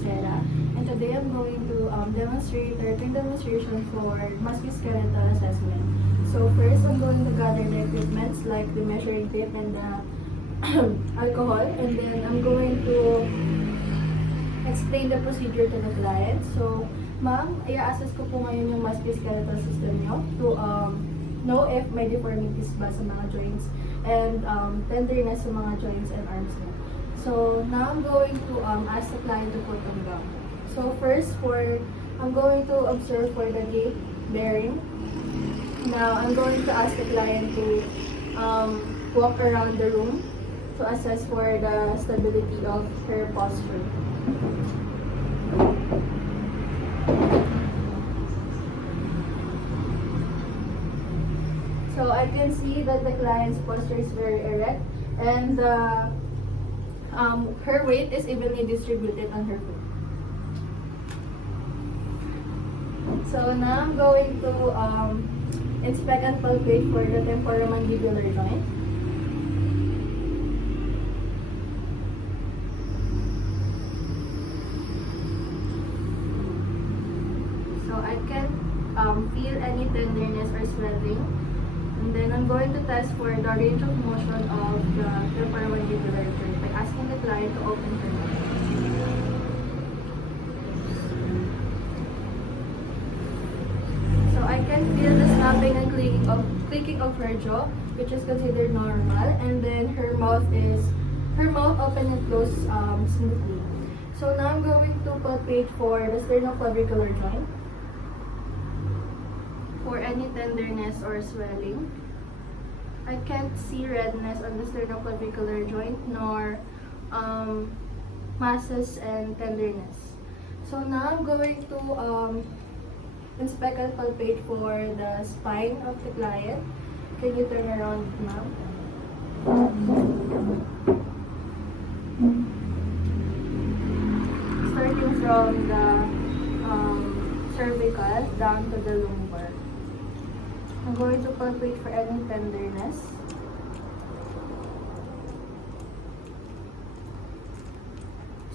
Bacerra, and today I'm going to demonstrate or do demonstration for musculoskeletal assessment. So first, I'm going to gather the equipments like the measuring tape and the alcohol, and then I'm going to explain the procedure to the client. So, ma'am, i-assess ko po ngayon yung musculoskeletal system nyo to know if may deformities ba sa mga joints and tenderness sa mga joints and arms niya. So now I'm going to ask the client to put them down. So first, I'm going to observe for the gait bearing. Now I'm going to ask the client to walk around the room to assess for the stability of her posture. So I can see that the client's posture is very erect and her weight is evenly distributed on her foot. So now I'm going to inspect and palpate for the temporomandibular joint. So I can feel any tenderness or swelling. And then I'm going to test for the range of motion of the temporomandibular joint by asking the client to open her mouth. So I can feel the snapping and clicking of her jaw, which is considered normal, and then her mouth open and close smoothly. So now I'm going to palpate for the sternoclavicular joint for any tenderness or swelling. I can't see redness on the sternoclavicular joint nor masses and tenderness. So now I'm going to inspect and palpate for the spine of the client. Can you turn around, ma'am? Starting from the cervical down to the lumbar. I'm going to palpate for any tenderness.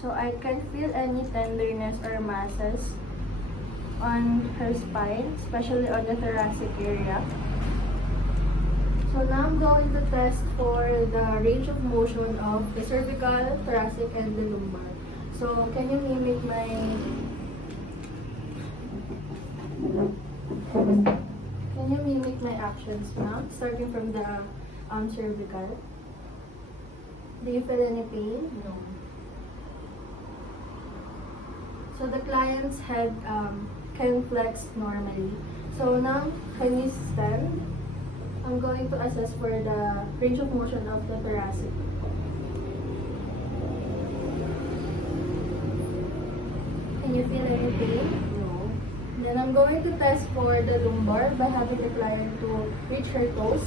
So I can feel any tenderness or masses on her spine, especially on the thoracic area. So now I'm going to test for the range of motion of the cervical, thoracic, and the lumbar. So can you mimic my actions now, starting from the cervical? Do you feel any pain? No. So the client's head can flex normally. So now, can you stand? I'm going to assess for the range of motion of the thoracic. Can you feel any pain? Then I'm going to test for the lumbar by having the client to reach her toes.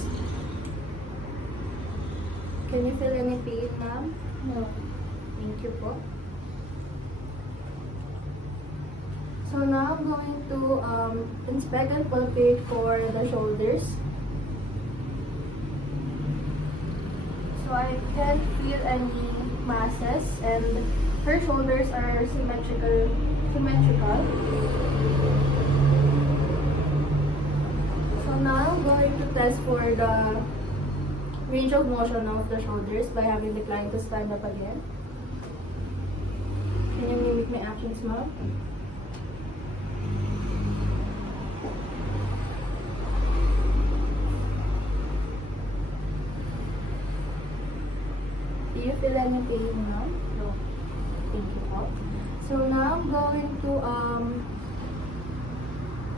Can you feel any pain, ma'am? No. Thank you po. So now I'm going to inspect and palpate for the shoulders. So I can't feel any masses and her shoulders are symmetrical. So now I'm going to test for the range of motion of the shoulders by having the client to stand up again. Can you mimic my actions, ma'am? Do you feel any pain now? No. Thank you po. So now I'm going to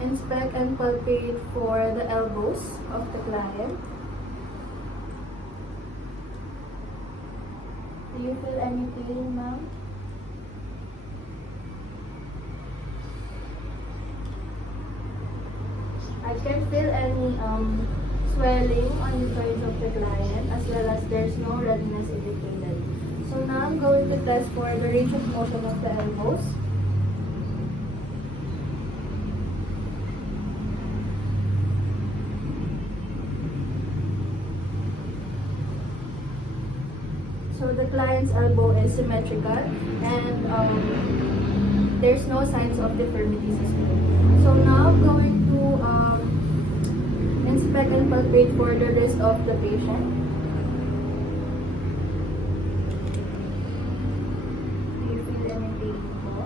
inspect and palpate for the elbows of the client. Do you feel any pain, ma'am? I can feel any swelling on the joints of the client, as well as there's no redness indicated. So now I'm going to test for the range of motion of the elbows. So the client's elbow is symmetrical and there's no signs of deformities as well. So now I'm going to inspect and palpate for the wrist of the patient. Do you feel any pain po?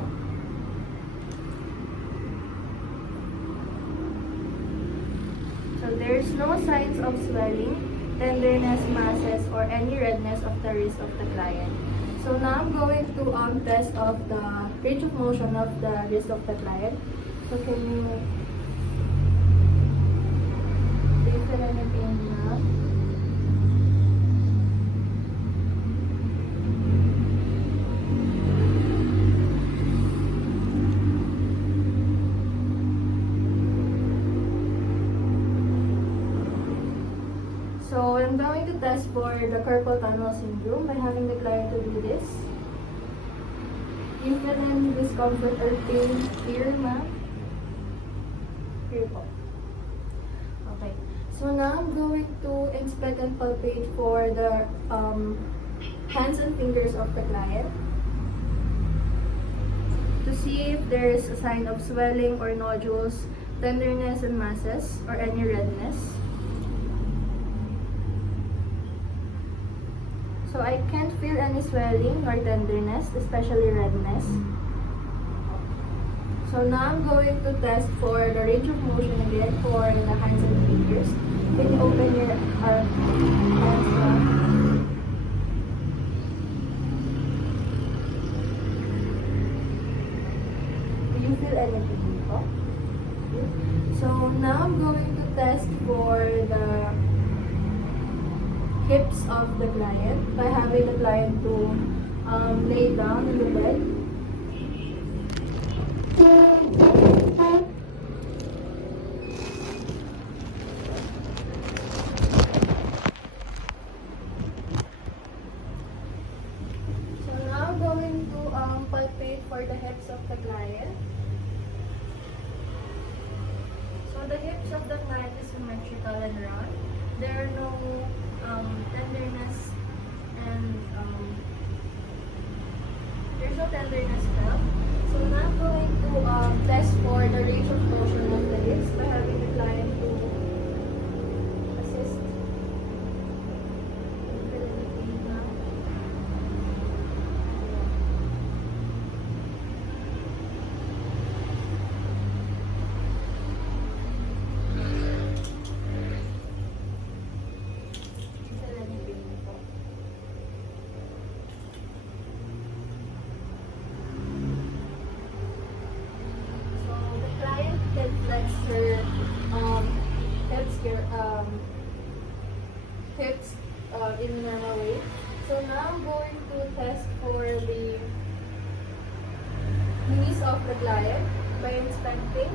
So there's no signs of swelling, tenderness, masses, or any redness of the wrist of the client. So now I'm going to test of the range of motion of the wrist of the client. So can you do you feel any pain now? So I'm going to test for the carpal tunnel syndrome by having the client to do this. You feel any discomfort or pain here, ma'am? Here po. Okay. So now I'm going to inspect and palpate for the hands and fingers of the client to see if there is a sign of swelling or nodules, tenderness and masses, or any redness. So I can't feel any swelling or tenderness, especially redness. So now I'm going to test for the range of motion again for the hands and fingers. Can you open your hands up? Do you feel anything po? So now I'm going to test for the hips of the client by having the client to lay down in the bed. So now I'm going to palpate for the hips of the client. So the hips of the client is symmetrical and round. There are no tenderness and there's no tenderness felt. So now I'm going to test for the range of motion of the hips by having the client to assist. Flex her hips in normal way. So now I'm going to test for the knees of the client by inspecting.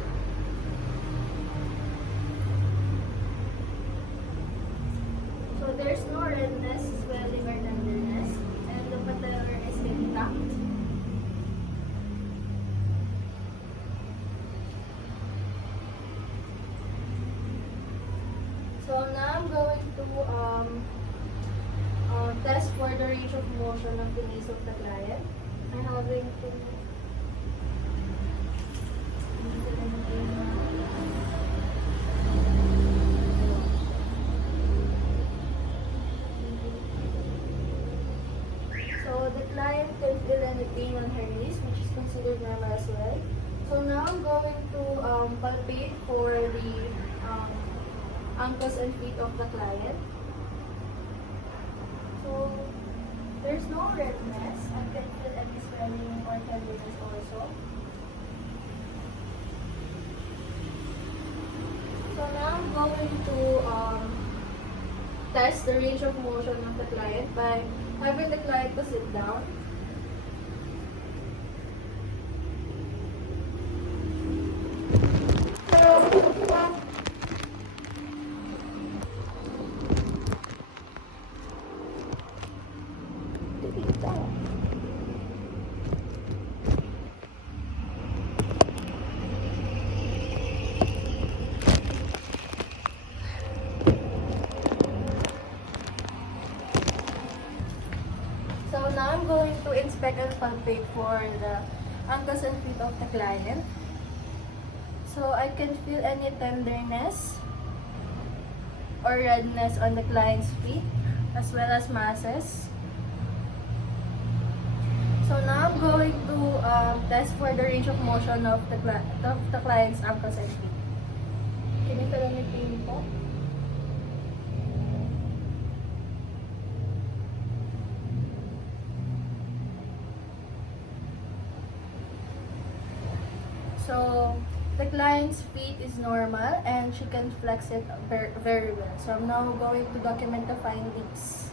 So there's no redness, swelling, or tenderness, and the patella is intact. So now I'm going to test for the range of motion of the knees of the client. I'm having to so the client can feel any pain on her knees, which is considered normal as well. So now I'm going to palpate for the ankles and feet of the client. So there's no redness. I can feel any swelling or tenderness also. So now I'm going to test the range of motion of the client by having the client to sit down. So now I'm going to inspect and palpate for the ankles and feet of the client. So I can feel any tenderness or redness on the client's feet as well as masses. So now I'm going to test for the range of motion of the client's ankles and feet. Can you feel any pain po? So the client's feet is normal and she can flex it very well. So I'm now going to document the findings.